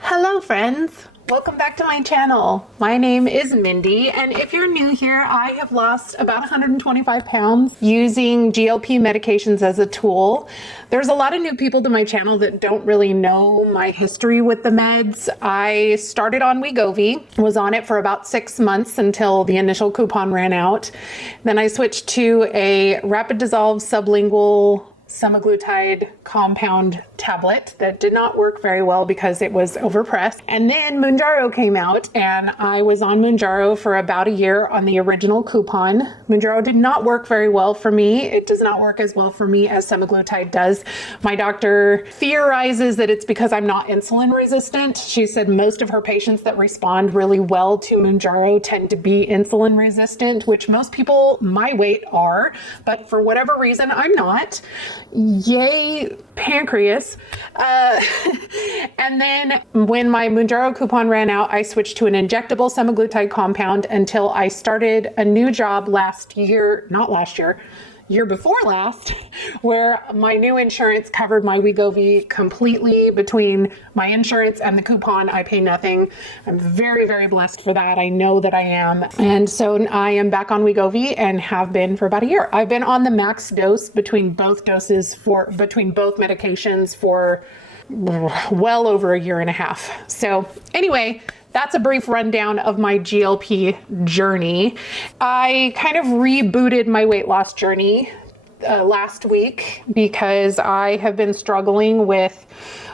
Hello friends, welcome back to my channel. My name is Mindy, and if you're new here, I have lost about 125 pounds using GLP medications as a tool. There's a lot of new people to my channel that don't really know my history with the meds. I started on Wegovy, was on it for about 6 months until the initial coupon ran out. Then I switched to a rapid dissolve sublingual semaglutide compound tablet that did not work very well because it was overpressed. And then Mounjaro came out, and I was on Mounjaro for about a year on the original coupon. Mounjaro did not work very well for me. It does not work as well for me as semaglutide does. My doctor theorizes that it's because I'm not insulin resistant. She said most of her patients that respond really well to Mounjaro tend to be insulin resistant, which most people my weight are, but for whatever reason, I'm not. Yay, pancreas. And then when my Mounjaro coupon ran out, I switched to an injectable semaglutide compound until I started a new job year before last, where my new insurance covered my Wegovy completely. Between my insurance and the coupon, I pay nothing. I'm very, very blessed for that. I know that I am. And so I am back on Wegovy and have been for about a year. I've been on the max dose between both medications for well over a year and a half. So anyway, that's a brief rundown of my GLP journey. I kind of rebooted my weight loss journey last week because I have been struggling with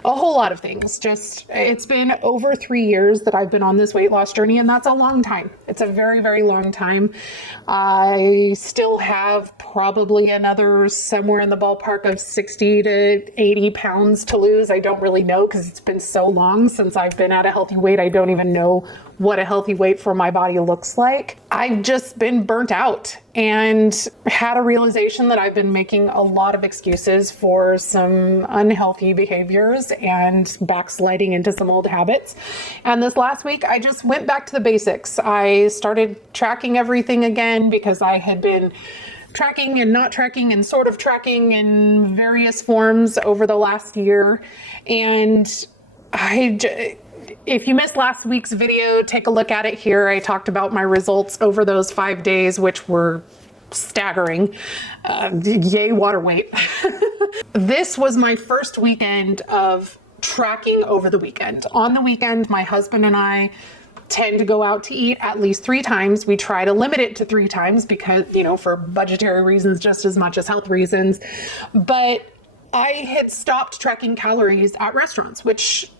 a whole lot of things. It's been over 3 years that I've been on this weight loss journey, and that's a long time. It's a very, very long time. I still have probably another somewhere in the ballpark of 60 to 80 pounds to lose. I don't really know because it's been so long since I've been at a healthy weight. I don't even know what a healthy weight for my body looks like. I've just been burnt out and had a realization that I've been making a lot of excuses for some unhealthy behaviors and backsliding into some old habits. And this last week, I just went back to the basics. I started tracking everything again because I had been tracking and not tracking and sort of tracking in various forms over the last year. And if you missed last week's video, take a look at it here. I talked about my results over those 5 days, which were staggering. Yay, water weight. This was my first weekend of tracking over the weekend. On the weekend, my husband and I tend to go out to eat at least 3 times. We try to limit it to 3 times because, for budgetary reasons, just as much as health reasons. But I had stopped tracking calories at restaurants, which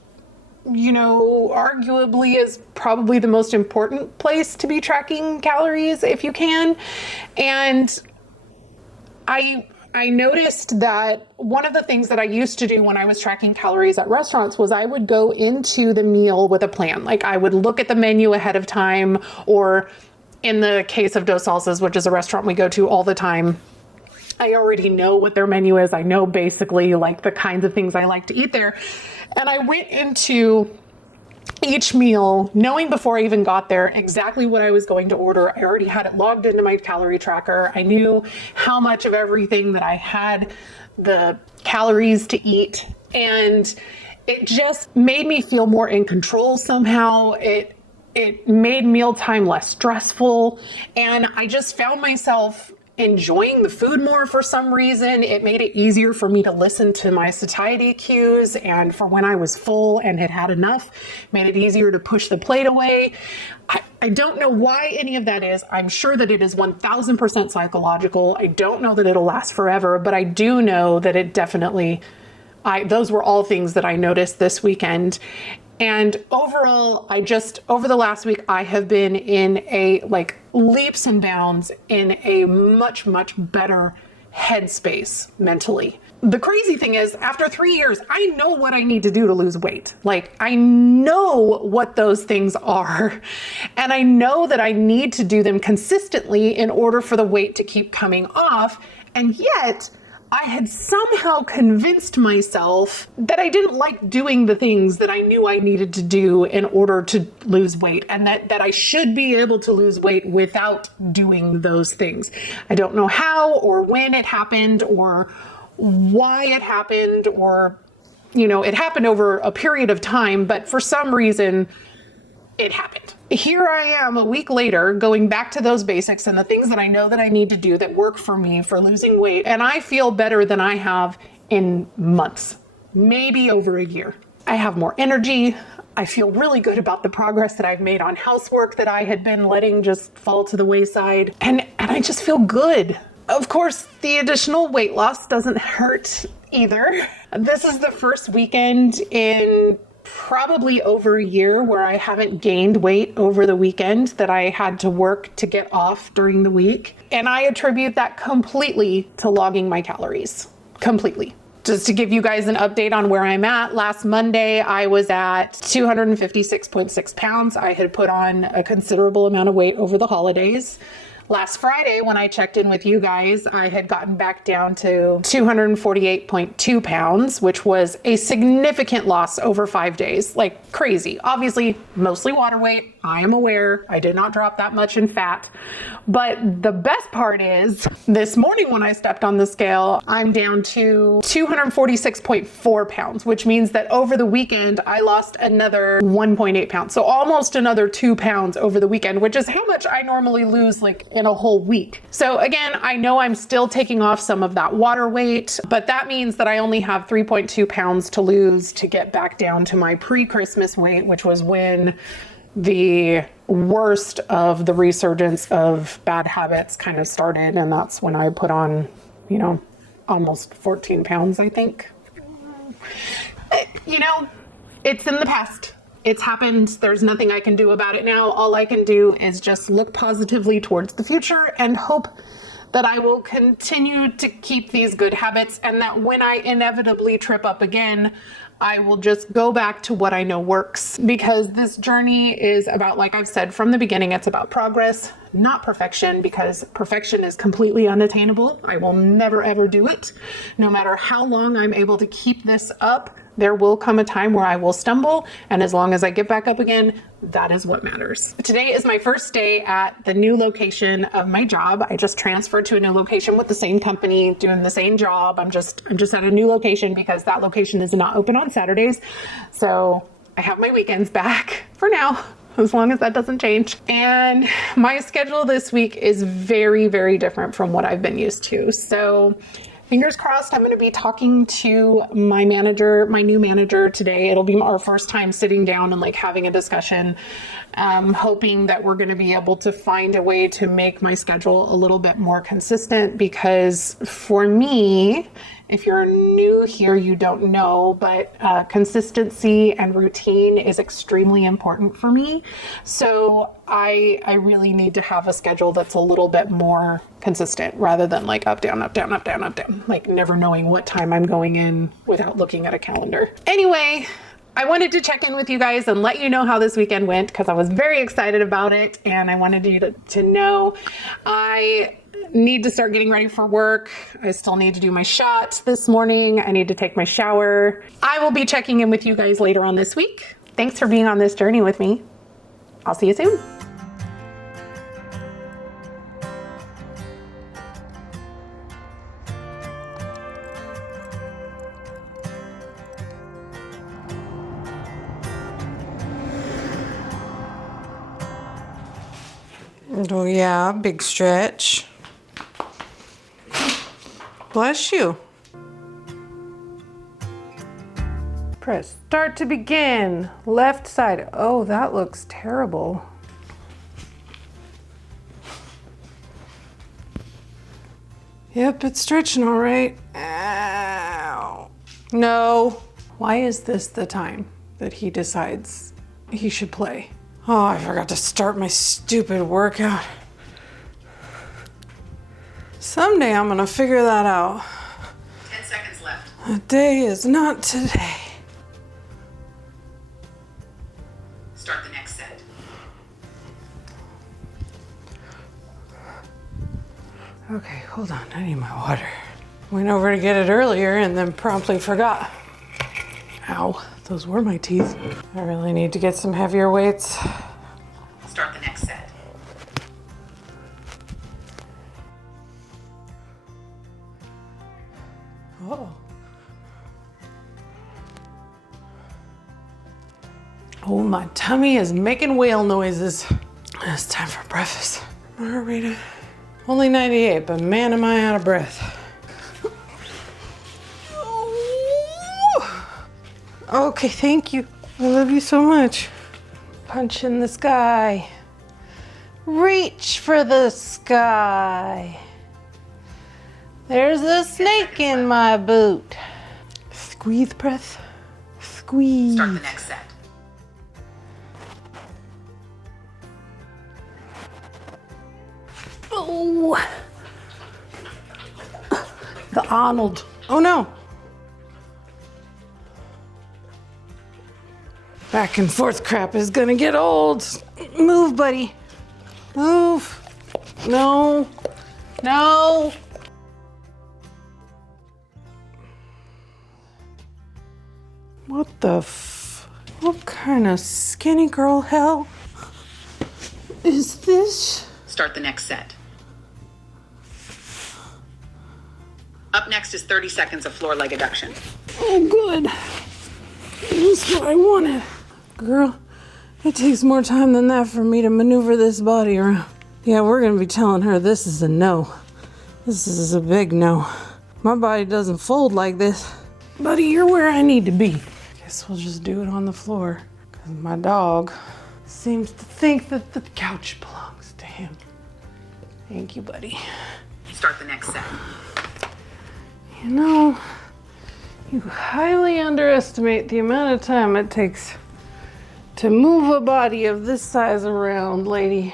arguably is probably the most important place to be tracking calories if you can. And I noticed that one of the things that I used to do when I was tracking calories at restaurants was I would go into the meal with a plan. Like I would look at the menu ahead of time, or in the case of Dos Salsas, which is a restaurant we go to all the time, I already know what their menu is. I know basically like the kinds of things I like to eat there. And I went into each meal knowing before I even got there exactly what I was going to order. I already had it logged into my calorie tracker. I knew how much of everything that I had the calories to eat. And it just made me feel more in control somehow. It made mealtime less stressful. And I just found myself enjoying the food more for some reason. It made it easier for me to listen to my satiety cues, and for when I was full and had had enough, made it easier to push the plate away. I don't know why any of that is. I'm sure that it is 1000% psychological. I don't know that it'll last forever, but I do know that it definitely, those were all things that I noticed this weekend. And overall, over the last week, I have been in leaps and bounds in a much, much better headspace mentally. The crazy thing is, after 3 years, I know what I need to do to lose weight. I know what those things are. And I know that I need to do them consistently in order for the weight to keep coming off. And yet, I had somehow convinced myself that I didn't like doing the things that I knew I needed to do in order to lose weight, and that I should be able to lose weight without doing those things. I don't know how or when it happened or why it happened or you know, it happened over a period of time, but for some reason it happened. Here I am a week later going back to those basics and the things that I know that I need to do that work for me for losing weight. And I feel better than I have in months, maybe over a year. I have more energy. I feel really good about the progress that I've made on housework that I had been letting just fall to the wayside. And I just feel good. Of course, the additional weight loss doesn't hurt either. This is the first weekend in probably over a year where I haven't gained weight over the weekend that I had to work to get off during the week. And I attribute that completely to logging my calories. Completely. Just to give you guys an update on where I'm at, last Monday I was at 256.6 pounds. I had put on a considerable amount of weight over the holidays. Last Friday, when I checked in with you guys, I had gotten back down to 248.2 pounds, which was a significant loss over 5 days, like crazy. Obviously, mostly water weight. I am aware I did not drop that much in fat. But the best part is this morning when I stepped on the scale, I'm down to 246.4 pounds, which means that over the weekend, I lost another 1.8 pounds. So almost another 2 pounds over the weekend, which is how much I normally lose like in a whole week. So again, I know I'm still taking off some of that water weight, but that means that I only have 3.2 pounds to lose to get back down to my pre-Christmas weight, which was when the worst of the resurgence of bad habits kind of started. And that's when I put on, you know, almost 14 pounds, I think. You know, it's in the past. It's happened. There's nothing I can do about it now. All I can do is just look positively towards the future and hope that I will continue to keep these good habits, and that when I inevitably trip up again, I will just go back to what I know works. Because this journey is about, like I've said from the beginning, it's about progress, not perfection, because perfection is completely unattainable. I will never ever do it. No matter how long I'm able to keep this up, there will come a time where I will stumble, and as long as I get back up again, that is what matters. Today is my first day at the new location of my job. I just transferred to a new location with the same company, doing the same job. I'm just at a new location because that location is not open on Saturdays. So I have my weekends back for now, as long as that doesn't change. And my schedule this week is very, very different from what I've been used to. So fingers crossed, I'm going to be talking to my manager, my new manager today. It'll be our first time sitting down and like having a discussion. Hoping that we're going to be able to find a way to make my schedule a little bit more consistent, because for me, if you're new here, you don't know, but consistency and routine is extremely important for me. So I really need to have a schedule that's a little bit more consistent rather than like up, down, up, down, up, down, up, down, like never knowing what time I'm going in without looking at a calendar. Anyway, I wanted to check in with you guys and let you know how this weekend went, because I was very excited about it and I wanted you to know. I need to start getting ready for work. I still need to do my shot this morning. I need to take my shower. I will be checking in with you guys later on this week. Thanks for being on this journey with me. I'll see you soon. Oh yeah, big stretch. Bless you. Press start to begin. Left side. Oh, that looks terrible. Yep, it's stretching all right. Ow. No. Why is this the time that he decides he should play? Oh, I forgot to start my stupid workout. Someday I'm gonna figure that out. 10 seconds left. The day is not today. Start the next set. Okay, hold on, I need my water. Went over to get it earlier and then promptly forgot. Ow, those were my teeth. I really need to get some heavier weights. Start the next set. Oh. Oh, my tummy is making whale noises. It's time for breakfast. My heart rate only 98, but man, am I out of breath. Okay, thank you. I love you so much. Punch in the sky. Reach for the sky. There's a snake in my boot. Squeeze breath. Squeeze. Start the next set. Oh. The Arnold. Oh no. Back and forth crap is gonna get old. Move, buddy. Move. No. No. What the what kind of skinny girl hell is this? Start the next set. Up next is 30 seconds of floor leg adduction. Oh, good. This is what I wanted. Girl, it takes more time than that for me to maneuver this body around. Yeah, we're gonna be telling her this is a no. This is a big no. My body doesn't fold like this. Buddy, you're where I need to be. Guess we'll just do it on the floor. Because my dog seems to think that the couch belongs to him. Thank you, buddy. Start the next set. You know, you highly underestimate the amount of time it takes to move a body of this size around, lady.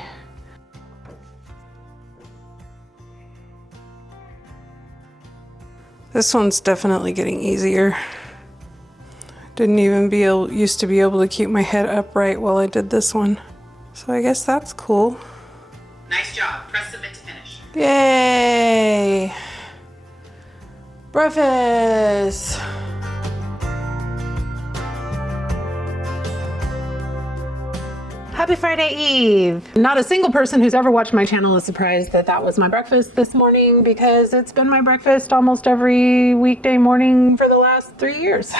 This one's definitely getting easier. Didn't even used to be able to keep my head upright while I did this one. So I guess that's cool. Nice job. Press submit to finish. Yay! Breakfast! Happy Friday Eve. Not a single person who's ever watched my channel is surprised that that was my breakfast this morning, because it's been my breakfast almost every weekday morning for the last 3 years.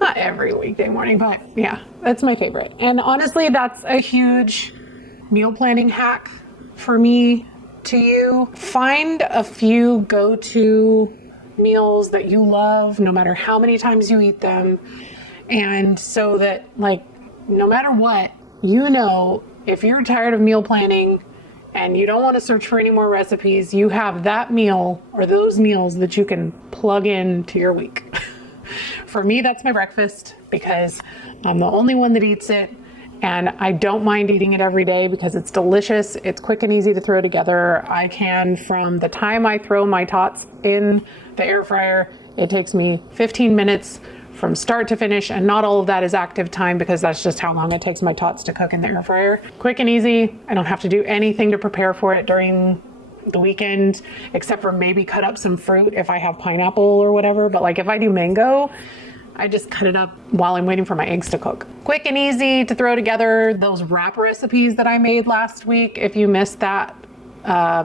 Not every weekday morning, but yeah, that's my favorite. And honestly, that's a huge meal planning hack for me to you. Find a few go-to meals that you love, no matter how many times you eat them. And so that, like, no matter what, you know, if you're tired of meal planning and you don't want to search for any more recipes, you have that meal or those meals that you can plug into your week. For me, that's my breakfast, because I'm the only one that eats it, and I don't mind eating it every day because it's delicious. It's quick and easy to throw together. I can, from the time I throw my tots in the air fryer, it takes me 15 minutes from start to finish, and not all of that is active time because that's just how long it takes my tots to cook in the air fryer. Quick and easy. I don't have to do anything to prepare for it during the weekend, except for maybe cut up some fruit if I have pineapple or whatever. But like if I do mango, I just cut it up while I'm waiting for my eggs to cook. Quick and easy to throw together. Those wrap recipes that I made last week, if you missed that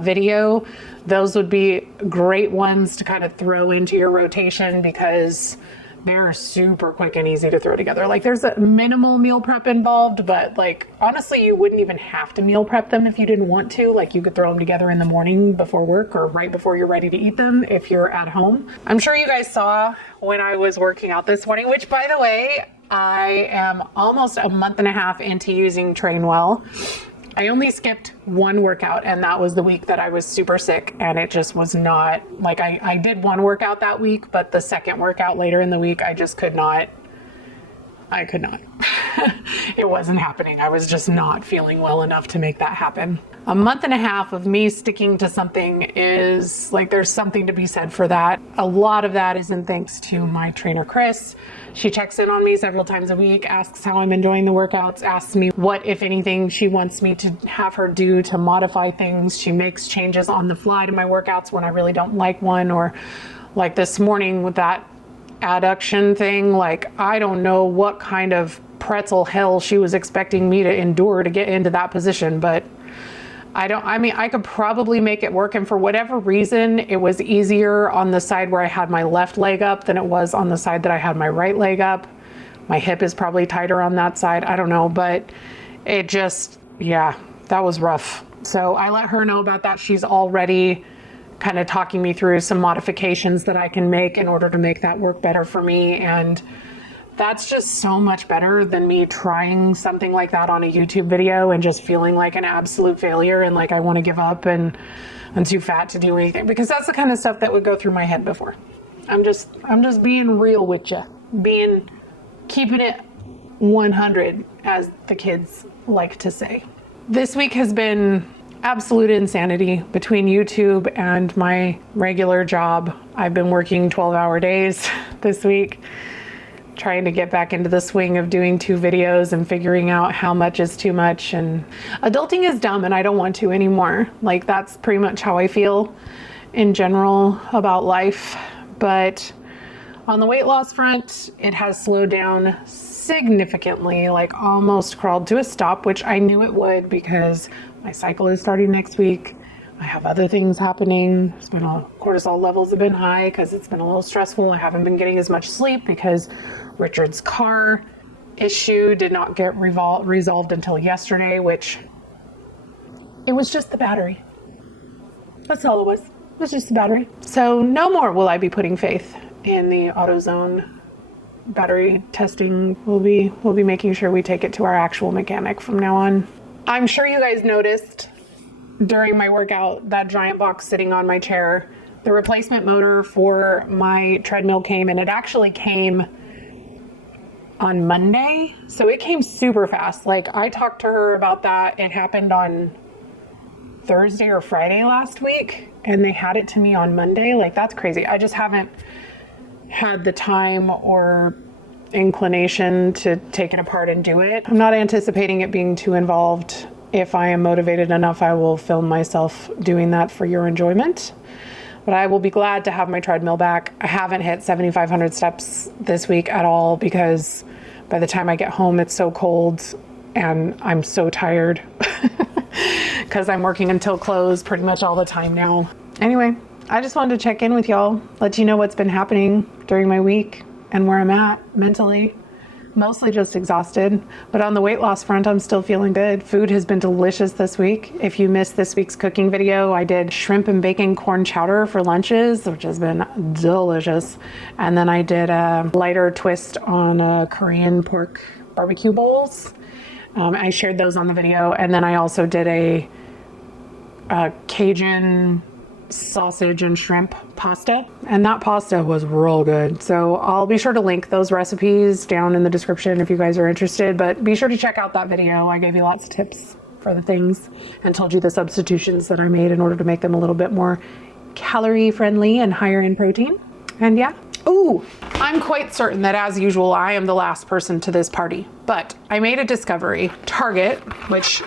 video, those would be great ones to kind of throw into your rotation, because they're super quick and easy to throw together. Like, there's a minimal meal prep involved, but like, honestly, you wouldn't even have to meal prep them if you didn't want to. Like, you could throw them together in the morning before work or right before you're ready to eat them if you're at home. I'm sure you guys saw when I was working out this morning, which, by the way, I am almost a month and a half into using Trainwell. I only skipped one workout, and that was the week that I was super sick, and it just was not, like, I did one workout that week, but the second workout later in the week, I just could not. It wasn't happening. I was just not feeling well enough to make that happen. A month and a half of me sticking to something is, like, there's something to be said for that. A lot of that is in thanks to my trainer, Chris. She checks in on me several times a week, asks how I'm enjoying the workouts, asks me what, if anything, she wants me to have her do to modify things. She makes changes on the fly to my workouts when I really don't like one, or like this morning with that adduction thing. Like, I don't know what kind of pretzel hell she was expecting me to endure to get into that position, but I could probably make it work. And for whatever reason, it was easier on the side where I had my left leg up than it was on the side that I had my right leg up, My hip is probably tighter on that side. I don't know, but it just, yeah, that was rough. So I let her know about that. She's already kind of talking me through some modifications that I can make in order to make that work better for me. And that's just so much better than me trying something like that on a YouTube video and just feeling like an absolute failure and like I want to give up and I'm too fat to do anything, because that's the kind of stuff that would go through my head before. I'm just being real with you, keeping it 100, as the kids like to say. This week has been absolute insanity between YouTube and my regular job. I've been working 12-hour days this week, trying to get back into the swing of doing 2 videos and figuring out how much is too much. And adulting is dumb and I don't want to anymore. Like, that's pretty much how I feel in general about life. But on the weight loss front, it has slowed down significantly, like almost crawled to a stop, which I knew it would because my cycle is starting next week. I have other things happening. Cortisol levels have been high because it's been a little stressful. I haven't been getting as much sleep because Richard's car issue did not get resolved until yesterday, which it was just the battery. That's all it was. It was just the battery. So no more will I be putting faith in the AutoZone battery testing. We'll be making sure we take it to our actual mechanic from now on. I'm sure you guys noticed during my workout that giant box sitting on my chair. The replacement motor for my treadmill came, and it actually came on Monday. So it came super fast. Like, I talked to her about that. It happened on Thursday or Friday last week, and they had it to me on Monday. Like, that's crazy. I just haven't had the time or inclination to take it apart and do it. I'm not anticipating it being too involved. If I am motivated enough, I will film myself doing that for your enjoyment. But I will be glad to have my treadmill back. I haven't hit 7,500 steps this week at all because by the time I get home, it's so cold and I'm so tired because I'm working until close pretty much all the time now. Anyway, I just wanted to check in with y'all, let you know what's been happening during my week and where I'm at mentally. Mostly just exhausted, but on the weight loss front, I'm still feeling good. Food has been delicious this week. If you missed this week's cooking video, I did shrimp and bacon corn chowder for lunches, which has been delicious. And then I did a lighter twist on Korean pork barbecue bowls. I shared those on the video. And then I also did a Cajun sausage and shrimp pasta, and that pasta was real good. So I'll be sure to link those recipes down in the description if you guys are interested, but be sure to check out that video. I gave you lots of tips for the things and told you the substitutions that I made in order to make them a little bit more calorie friendly and higher in protein. And yeah. Ooh, I'm quite certain that as usual, I am the last person to this party, but I made a discovery. Target, which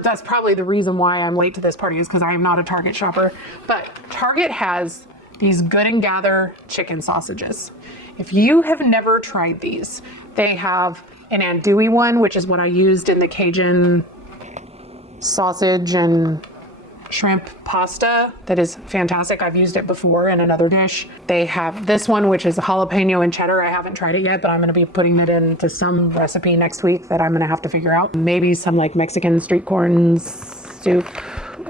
that's probably the reason why I'm late to this party, is because I am not a Target shopper. But Target has these Good and Gather chicken sausages. If you have never tried these, they have an andouille one, which is what I used in the Cajun sausage and shrimp pasta. That is fantastic. I've used it before in another dish. They have this one, which is jalapeno and cheddar. I haven't tried it yet, but I'm going to be putting it into some recipe next week that I'm going to have to figure out. Maybe some like Mexican street corn soup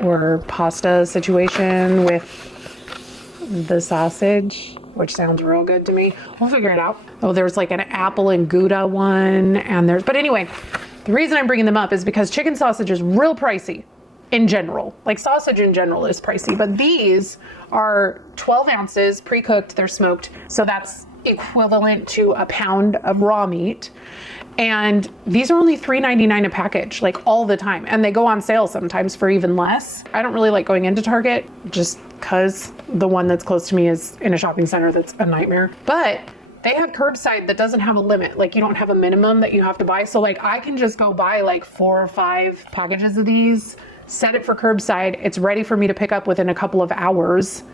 or pasta situation with the sausage, which sounds real good to me. We'll figure it out. Oh, there's like an apple and Gouda one, but anyway, the reason I'm bringing them up is because chicken sausage is real pricey. In general, like sausage in general is pricey, but these are 12 ounces pre-cooked, they're smoked. So that's equivalent to a pound of raw meat. And these are only $3.99 a package, like all the time. And they go on sale sometimes for even less. I don't really like going into Target just because the one that's close to me is in a shopping center that's a nightmare. But they have curbside that doesn't have a limit. Like you don't have a minimum that you have to buy. So like I can just go buy like 4 or 5 packages of these, set it for curbside. It's ready for me to pick up within a couple of hours.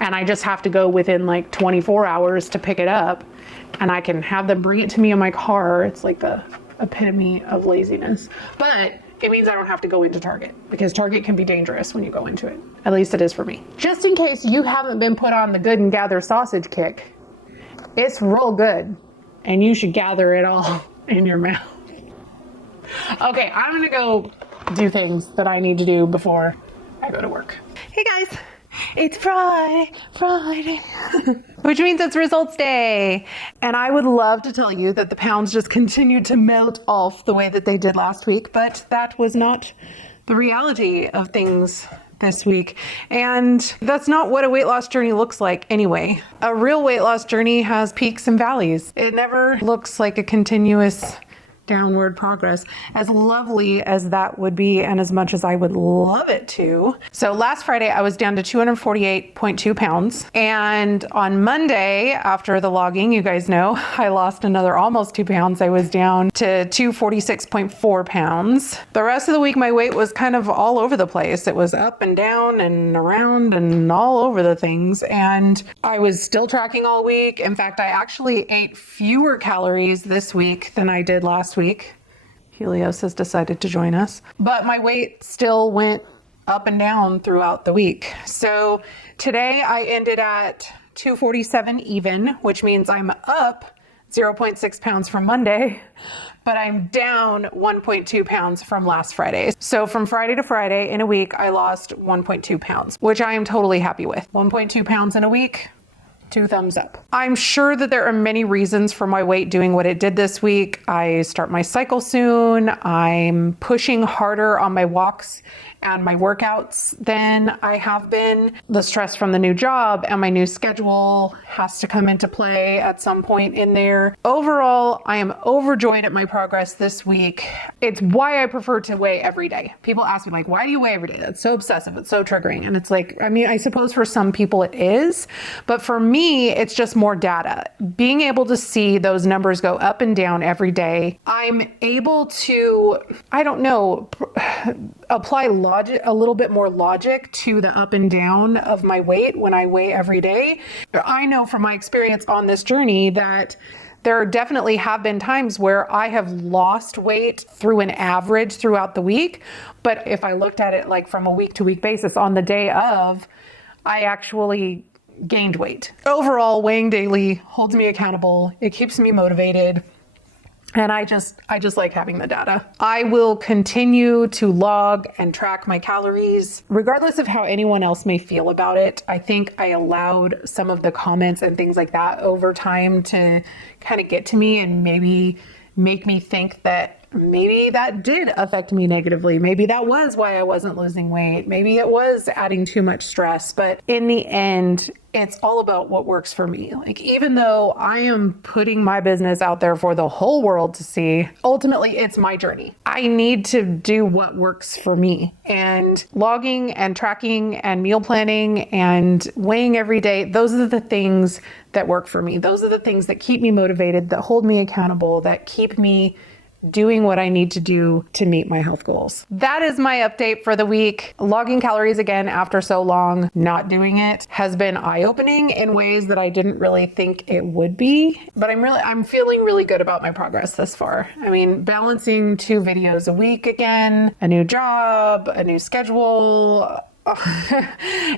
And I just have to go within like 24 hours to pick it up. And I can have them bring it to me in my car. It's like the epitome of laziness. But it means I don't have to go into Target because Target can be dangerous when you go into it. At least it is for me. Just in case you haven't been put on the Good and Gather sausage kick, it's real good. and you should gather it all in your mouth. Okay, I'm gonna go do things that I need to do before I go to work. Hey guys, it's Friday, which means it's results day. And I would love to tell you that the pounds just continued to melt off the way that they did last week, but that was not the reality of things this week. And that's not what a weight loss journey looks like anyway. A real weight loss journey has peaks and valleys. It never looks like a continuous downward progress, as lovely as that would be and as much as I would love it to. So last Friday I was down to 248.2 pounds, and on Monday after the logging, you guys know, I lost another almost 2 pounds. I was down to 246.4 pounds. The rest of the week my weight was kind of all over the place. It was up and down and around and all over the things, and I was still tracking all week. In fact, I actually ate fewer calories this week than I did last week. Helios has decided to join us, but my weight still went up and down throughout the week. So today I ended at 247 even, which means I'm up 0.6 pounds from Monday, but I'm down 1.2 pounds from last Friday. So from Friday to Friday in a week, I lost 1.2 pounds, which I am totally happy with. 1.2 pounds in a week. 2 thumbs up. I'm sure that there are many reasons for my weight doing what it did this week. I start my cycle soon. I'm pushing harder on my walks and my workouts than I have been. The stress from the new job and my new schedule has to come into play at some point in there. Overall, I am overjoyed at my progress this week. It's why I prefer to weigh every day. People ask me like, why do you weigh every day? That's so obsessive. It's so triggering. And it's like, I mean, I suppose for some people it is, but for me, it's just more data. Being able to see those numbers go up and down every day, I'm able to, I don't know, apply logic, a little bit more logic to the up and down of my weight when I weigh every day. I know from my experience on this journey that there definitely have been times where I have lost weight through an average throughout the week. But if I looked at it like from a week to week basis, on the day of, I actually gained weight. Overall, weighing daily holds me accountable. It keeps me motivated. And I just like having the data. I will continue to log and track my calories, regardless of how anyone else may feel about it. I think I allowed some of the comments and things like that over time to kind of get to me and maybe make me think that maybe that did affect me negatively. Maybe that was why I wasn't losing weight. Maybe it was adding too much stress. But in the end, it's all about what works for me. Like, even though I am putting my business out there for the whole world to see, ultimately it's my journey. I need to do what works for me. And logging and tracking and meal planning and weighing every day, those are the things that work for me. Those are the things that keep me motivated, that hold me accountable, that keep me doing what I need to do to meet my health goals. That is my update for the week. Logging calories again after so long, not doing it, has been eye-opening in ways that I didn't really think it would be. But I'm feeling really good about my progress thus far. I mean, balancing 2 videos a week again, a new job, a new schedule.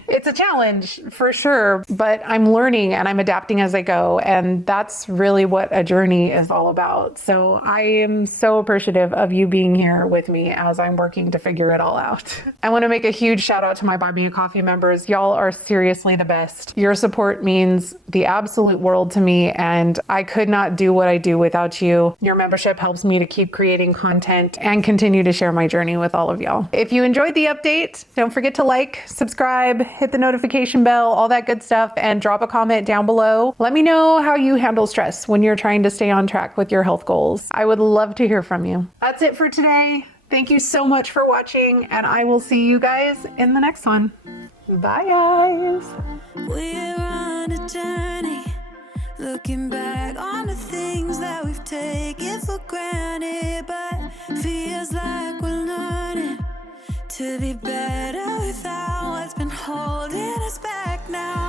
It's a challenge for sure, but I'm learning and I'm adapting as I go. And that's really what a journey is all about. So I am so appreciative of you being here with me as I'm working to figure it all out. I want to make a huge shout out to my Buy Me a Coffee members. Y'all are seriously the best. Your support means the absolute world to me, and I could not do what I do without you. Your membership helps me to keep creating content and continue to share my journey with all of y'all. If you enjoyed the update, don't forget to like, subscribe, hit the notification bell, all that good stuff, and drop a comment down below. Let me know how you handle stress when you're trying to stay on track with your health goals. I would love to hear from you. That's it for today. Thank you so much for watching, and I will see you guys in the next one. Bye, guys. We're on a journey, looking back on the things that we've taken for granted, but feels like we're learning to be better without what's been holding us back now.